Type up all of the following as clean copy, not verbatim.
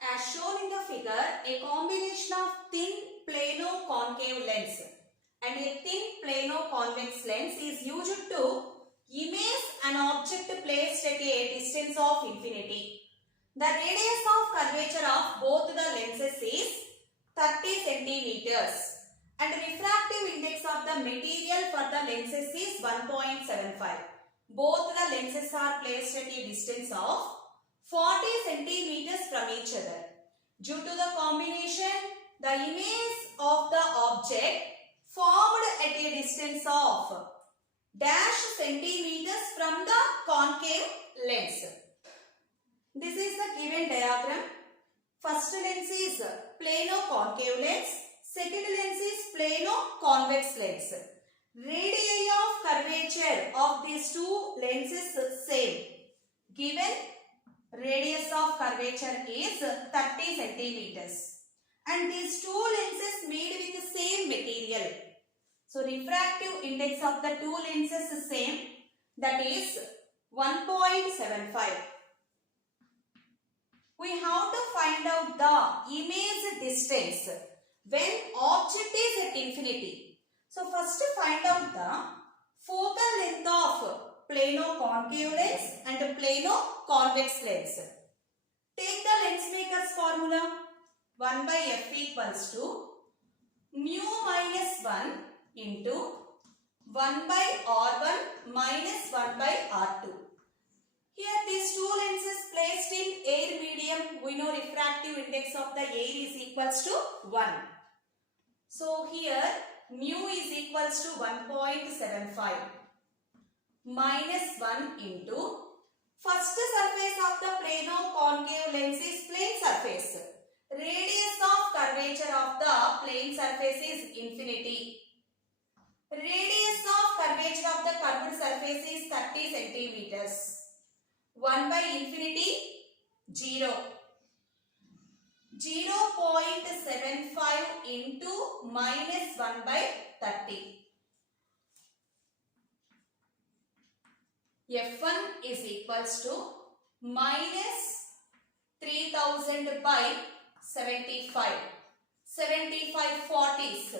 As shown in the figure, a combination of thin plano-concave lens and a thin plano-convex lens is used to image an object placed at a distance of infinity. The radius of curvature of both the lenses is 30 centimeters and refractive index of the material for the lenses is 1.75. Both the lenses are placed at a distance of 40 centimeters from each other. Due to the combination, the image of the object formed at a distance of dash centimeters from the concave lens. This is the given diagram. First lens is plano-concave lens. Second lens is plano-convex lens. Radii of curvature of these two lenses same. Given radius of curvature is 30 centimeters. And these two lenses made with the same material. So refractive index of the two lenses is same. That is 1.75. We have to find out the image distance when object is at infinity. So first find out the focal length of plano-concave lens and plano-convex lens. Take the lens maker's formula. 1 by f equals to mu minus 1 into 1 by r1 minus 1 by r2. Here these two lenses placed in air medium, we know refractive index of the air is equals to 1. So here mu is equals to 1.75 minus 1 into first surface of the plano-concave lens is plane surface. Radius of curvature of the plane surface is infinity. Radius of curvature of the curved surface is 30 centimeters. 1 by infinity 0. 0.75 into minus 1 by 30. F1 is equals to minus 3000 by 75. 75 40s.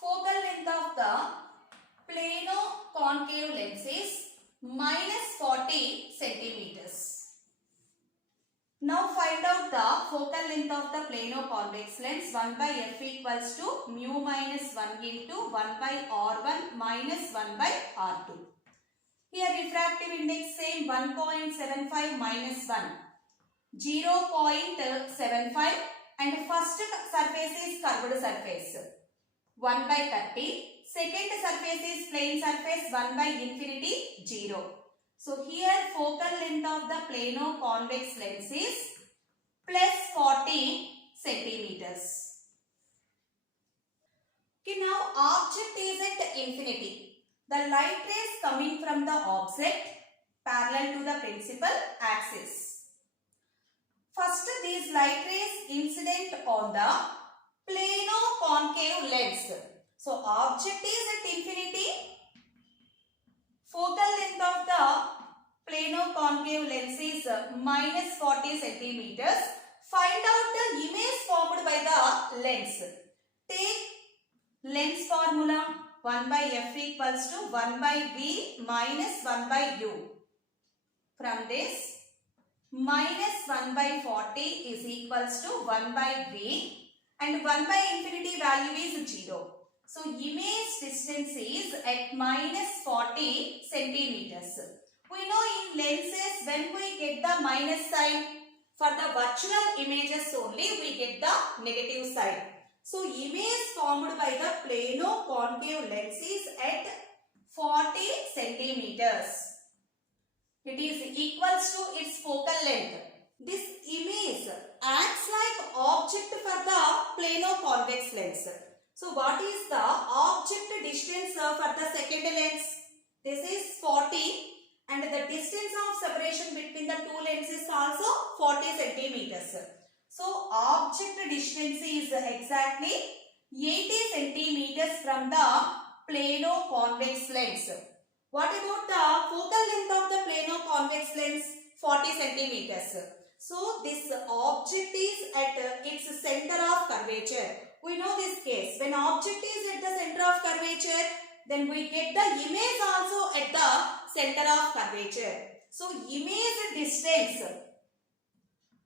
Focal length of the plano-concave lens is minus 40 centimeters. Now find out the focal length of the plano-convex lens. 1 by f equals to mu minus 1 into 1 by r1 minus 1 by r2. Here refractive index same 1.75 minus 1. 0.75 and first surface is curved surface. 1 by 30. Second surface is plane surface 1 by infinity 0. So here focal length of the plano-convex lens is plus 40 centimeters. Okay, now object is at infinity. The light rays coming from the object parallel to the principal axis. First these light rays incident on the plano-concave lens. So object is at infinity. Focal length of the plano-concave lens is minus 40 centimeters. Find out the image formed by the lens. Take lens formula. 1 by f equals to 1 by v minus 1 by u. From this, minus 1 by 40 is equals to 1 by v and 1 by infinity value is 0. So image distance is at minus 40 centimeters. We know in lenses when we get the minus sign, for the virtual images only we get the negative sign. So image formed by the plano-concave lens is at 40 centimeters. It is equals to its focal length. This image acts like object for the plano-convex lens. So what is the object distance for the second lens? This is 40 and the distance of separation between the two lenses is also 40 centimeters. So object distance is exactly 80 centimeters from the plano-convex lens. What about the focal length of the plano-convex lens? 40 centimeters. So this object is at its center of curvature. We know this case. When object is at the center of curvature, then we get the image also at the center of curvature. So image distance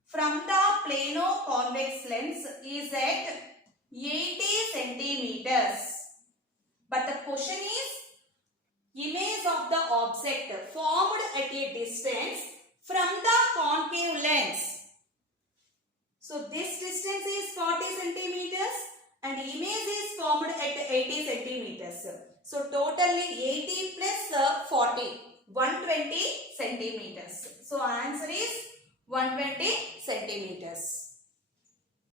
from the plano-convex lens is at 80 centimeters. But the question is, image of the object formed at a distance from the concave lens. So this distance is 40 centimeters and image is formed at 80 centimeters. So totally 80 plus 40, 120 centimeters. So answer is 120 centimeters.